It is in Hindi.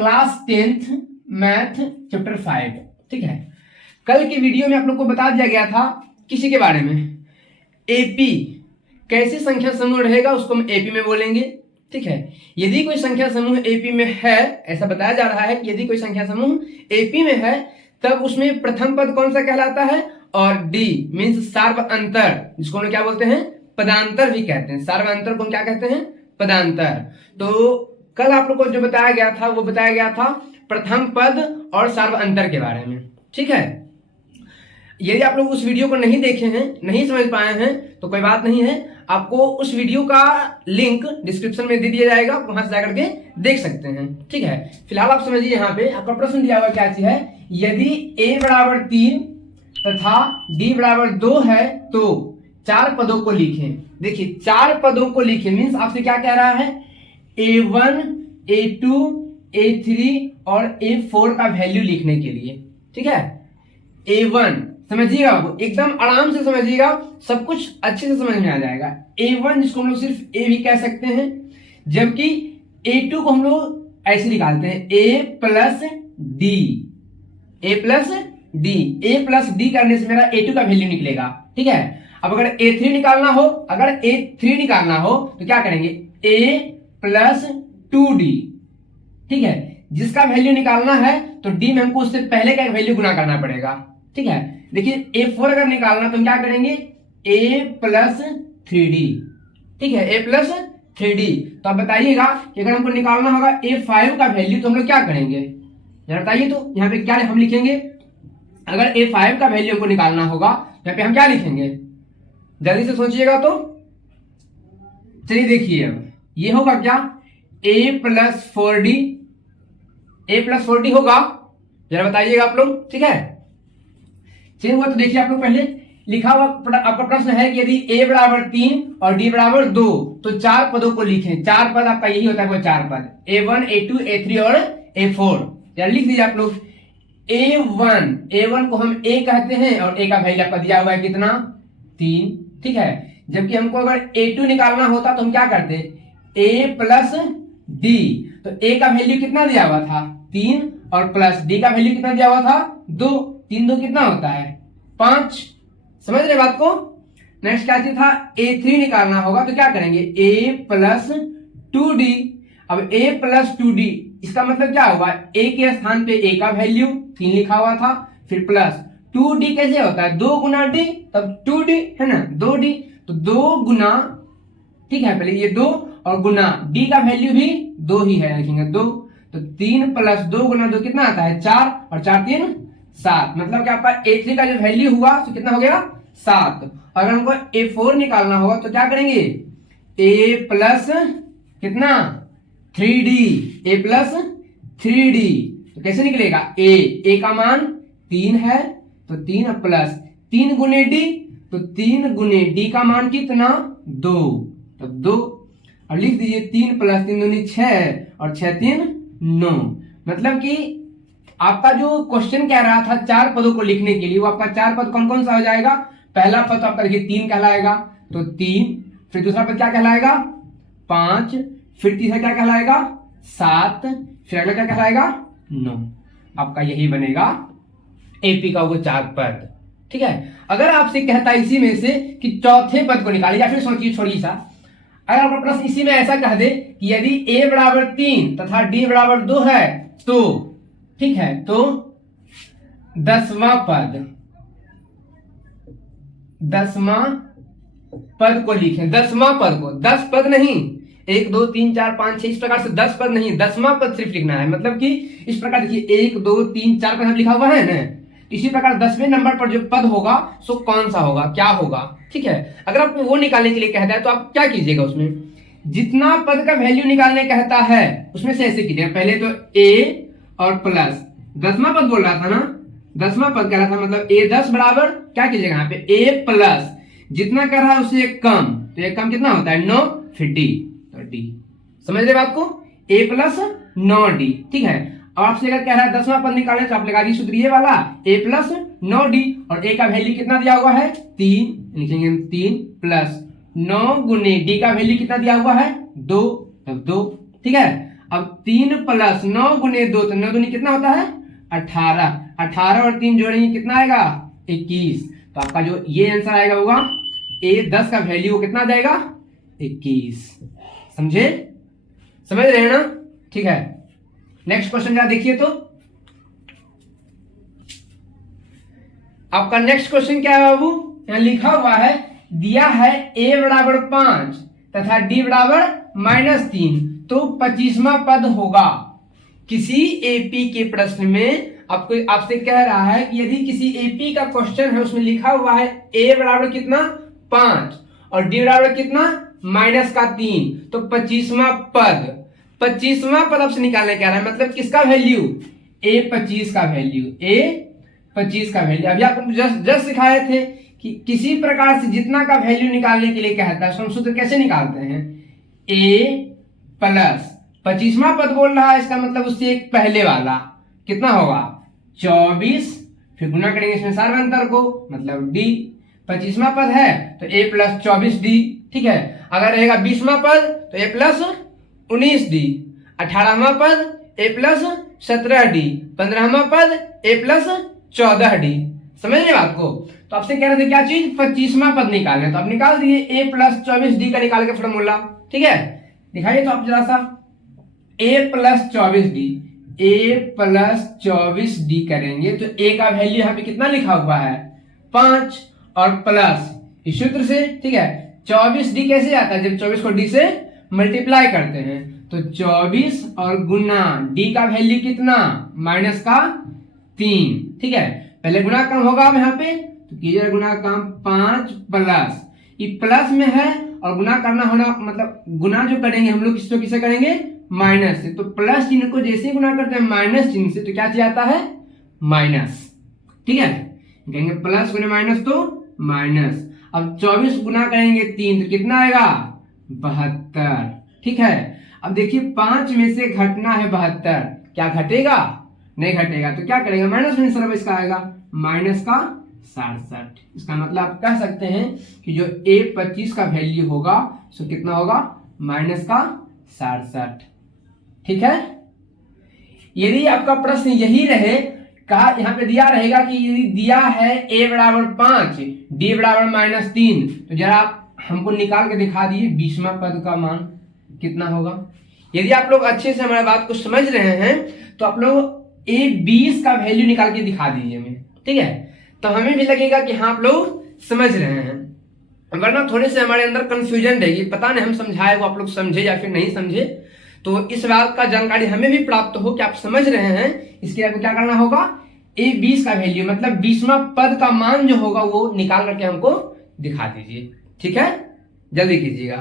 Class 10th math chapter 5। ठीक है, कल की वीडियो में आप लोग को बता दिया गया था किसी के बारे में, एपी कैसी संख्या समूह रहेगा उसको हम एपी में बोलेंगे। ठीक है, यदि कोई संख्या समूह एपी में है, ऐसा बताया जा रहा है कि यदि कोई संख्या समूह एपी में है तब उसमें प्रथम पद कौन सा कहलाता है, और डी मीन्स सार्व अंतर, जिसको हम क्या बोलते हैं, पदांतर भी कहते हैं। सार्व अंतर को क्या कहते हैं, पदांतर। तो कल आप लोग को जो बताया गया था वो बताया गया था प्रथम पद और सार्व अंतर के बारे में। ठीक है, यदि आप लोग उस वीडियो को नहीं देखे हैं, नहीं समझ पाए हैं तो कोई बात नहीं है, आपको उस वीडियो का लिंक डिस्क्रिप्शन में दे दिया जाएगा, वहां से जाकर के देख सकते हैं। ठीक है, फिलहाल आप समझिए, यहाँ पे आपका प्रश्न दिया हुआ क्या चीज है, यदि a बराबर 3 तथा d बराबर 2 है तो 4 पदों को लिखें। देखिए 4 पदों को लिखें मीन्स आपसे क्या कह रहा है, a1 a2 a3 और a4 का वैल्यू लिखने के लिए। ठीक है, a1 समझिएगा, एकदम आराम से समझिएगा, सब कुछ अच्छे से समझ में आ जाएगा। a1 जिसको हम लोग सिर्फ a भी कह सकते हैं, जबकि a2 को हम लोग ऐसे निकालते हैं a plus D, a plus D करने से मेरा a2 का वैल्यू निकलेगा। ठीक है, अब अगर a3 निकालना हो, तो क्या करेंगे, a प्लस 2d। ठीक है, जिसका वैल्यू निकालना है तो d में हमको उससे पहले का वैल्यू गुना करना पड़ेगा। ठीक है, देखिए a4 अगर निकालना तो हम क्या करेंगे, a प्लस 3d। ठीक है, a प्लस 3d। तो आप बताइएगा कि अगर हमको निकालना होगा a5 का वैल्यू तो हम लोग क्या करेंगे, जरा बताइए। तो यहाँ पे क्या हम लिखेंगे, अगर a5 का वैल्यू हमको निकालना होगा यहाँ पे हम क्या लिखेंगे, जल्दी से सोचिएगा। तो चलिए देखिए, अब ये होगा क्या, a प्लस 4d होगा, जरा बताइएगा आप लोग। ठीक है, चलिए हुआ तो देखिए आप लोग, पहले लिखा हुआ आपका प्रश्न है कि यदि a बराबर 3 और d बराबर 2 तो 4 पदों को लिखें। 4 पद आपका यही होता है, वो 4 पद a1 a2 a3 और a4। जरा लिख दीजिए आप लोग, a1 को हम a कहते हैं और a का वैल्यू आपका दिया हुआ है कितना, 3। ठीक है, जबकि हमको अगर a2 निकालना होता तो हम क्या करते, a प्लस d। तो a का वैल्यू कितना दिया हुआ था, 3, और प्लस d का वैल्यू कितना दिया हुआ था, 2। 3 2 कितना होता है, 5। समझ रहे बात को। नेक्स्ट क्या चीज था, a3 निकालना होगा तो क्या करेंगे, a प्लस 2d। अब a प्लस 2d इसका मतलब क्या होगा, a के स्थान पे a का वैल्यू 3 लिखा हुआ था, फिर प्लस 2d कैसे होता है, 2 गुना d, तब 2d है ना, 2d। तो 2 गुना, ठीक है, पहले ये 2 और गुना d का वैल्यू भी 2 ही है, लिखेंगे 2। तो 3 प्लस 2 गुना 2 कितना आता है, 4, और 4 3 7। मतलब कि आपका a3 का जो वैल्यू हुआ तो कितना हो गया, 7। अगर हमको a4 निकालना होगा तो क्या करेंगे, a प्लस कितना, 3d, a प्लस 3d। तो कैसे निकलेगा, a का मान 3 है तो 3 प्लस 3 गुने d, तो 3 गुने d का मान कितना, 2, तब 2। और लिख दीजिए 3 प्लस 3 दूनी 6 और 6 3 9। मतलब कि आपका जो क्वेश्चन कह रहा था 4 पदों को लिखने के लिए, वो आपका 4 पद कौन कौन सा हो जाएगा, पहला पद तो आपका देखिए 3 कहलाएगा, तो 3, फिर दूसरा पद क्या कहलाएगा, 5, फिर तीसरा क्या कहलाएगा, 7, फिर अगला क्या कहलाएगा, 9। आपका यही बनेगा एपी का वो 4 पद। ठीक है, अगर आपसे कहता इसी में से कि चौथे पद को निकालिए, या फिर सोचिए छोड़िए सा, अगर आपका प्रश्न इसी में ऐसा कह दे कि यदि a बराबर 3 तथा d बराबर 2 है तो, ठीक है, तो 10वां पद को लिखें। 10वां पद को, 10 पद नहीं, 1 2 3 4 5 6 इस प्रकार से 10 पद नहीं, 10वां पद सिर्फ लिखना है। मतलब कि इस प्रकार देखिए 1 2 3 4 पद लिखा हुआ है ना, इसी प्रकार 10वें नंबर पर जो पद होगा सो कौन सा होगा, क्या होगा। ठीक है, अगर आपको वो निकालने के लिए कहता है तो आप क्या कीजिएगा, उसमें जितना पद का वैल्यू निकालने कहता है उसमें से ऐसे कीजिएगा, पहले तो a और प्लस 10वां पद बोल रहा था ना, 10वां पद कह रहा था, मतलब a10 बराबर क्या कीजिएगा यहाँ पे, a प्लस जितना कर रहा है उससे एक कम, तो एक कम कितना होता है, 9, फिर d, तो d। समझ रहे बात को, a प्लस 9d। ठीक है, और आपसे अगर कह रहा है 10वां पद निकालने तो आप लगा दी सूत्र ये वाला, a प्लस 9d, और a का वैल्यू कितना दिया हुआ है, 3, लिखेंगे 3 प्लस 9 गुने d का वैल्यू कितना दिया हुआ है, 2, तब 2। ठीक है, अब 3 प्लस 9 गुने 2, तो 9 दूनी कितना होता है 18, 18 और 3 जोड़ेंगे कितना आएगा 21। तो आपका जो ये आंसर आएगा होगा A10 का वैल्यू कितना जाएगा 21। समझे, समझ रहे हैं ना? ठीक है, नेक्स्ट क्वेश्चन जरा देखिए। तो आपका नेक्स्ट क्वेश्चन क्या है बाबू, यहां लिखा हुआ है दिया है a बराबर 5 तथा d बराबर -3, तो 25वां पद होगा। किसी एपी के प्रश्न में आपको आपसे कह रहा है कि यदि किसी एपी का क्वेश्चन है उसमें लिखा हुआ है a बराबर कितना 5 और d बराबर कितना -3, तो 25वां पद, 25वां पद आपसे निकालने कह रहा है, मतलब किसका वैल्यू a25 का वैल्यू, a25 का वैल्यू। अभी आपको जस्ट सिखाए थे कि किसी प्रकार से जितना का वैल्यू निकालने के लिए कहता है, हम सूत्र कैसे निकालते हैं, a प्लस 25वां पद बोल रहा है, इसका मतलब उससे एक पहले वाला कितना होगा 24, फिर गुना करेंगे इसमें सारे अंतर को, मतलब d। 25वां पद है तो a प्लस 24d, ठीक है। अगर रहेगा 20वां पद तो a प्लस 19d, 18वां पद a प्लस 17d, 15वां पद a प्लस 14d। समझ रहे बात को? तो आपसे कह रहे थे क्या चीज 25वां पद निकालने, तो आप निकाल दिए a प्लस 24d का निकाल के फॉर्मूला, ठीक है। दिखाइए तो आप जरा सा a plus 24d, a plus 24d करेंगे तो a का वैल्यू यहाँ पे कितना लिखा हुआ है 5 और प्लस इस सूत्र से, ठीक है। 24d कैसे आता है, जब 24 को d से मल्टीप्लाई करते हैं तो 24 और गुना d का वैल्यू कितना -3, ठीक है। पहले गुना कम होगा अब यहाँ पे, तो कीजिए गुना कम 5 प्लस, ये प्लस में है और गुना करना होना मतलब गुना जो करेंगे हम लोग किससे करेंगे माइनस से, तो प्लस चिन्ह को जैसे ही गुना करते हैं माइनस चिन्ह से तो क्या चीज आता है माइनस, ठीक है। कहेंगे प्लस गुना माइनस तो माइनस। अब 24 गुना करेंगे 3 तो कितना आएगा 72, ठीक है। अब देखिए 5 में से घटना है 72, क्या घटेगा नहीं घटेगा, तो क्या करेगा माइनस में सर्व इसका आएगा माइनस का 67। इसका मतलब आप कह सकते हैं कि जो a25 का वैल्यू होगा सो कितना होगा माइनस का 67, ठीक है। यदि आपका प्रश्न यही रहे, कहा यहाँ पे दिया रहेगा कि यदि दिया है a बराबर 5 d बराबर -3, तो जरा आप हमको निकाल के दिखा दिए 20वां पद का मान कितना होगा। यदि आप लोग अच्छे से हमारी बात को समझ रहे हैं तो आप लोग a20 का वैल्यू निकाल के दिखा दीजिए हमें, ठीक है। तो हमें भी लगेगा कि हाँ आप लोग समझ रहे हैं, वरना थोड़े से हमारे अंदर कंफ्यूजन रहेगी, पता नहीं हम समझाए वो आप लोग समझे या फिर नहीं समझे। तो इस बात का जानकारी हमें भी प्राप्त हो कि आप समझ रहे हैं, इसके लिए क्या करना होगा a20 का वैल्यू मतलब 20वां पद का मान जो होगा वो निकाल करके हमको दिखा दीजिए, ठीक है। जल्दी कीजिएगा।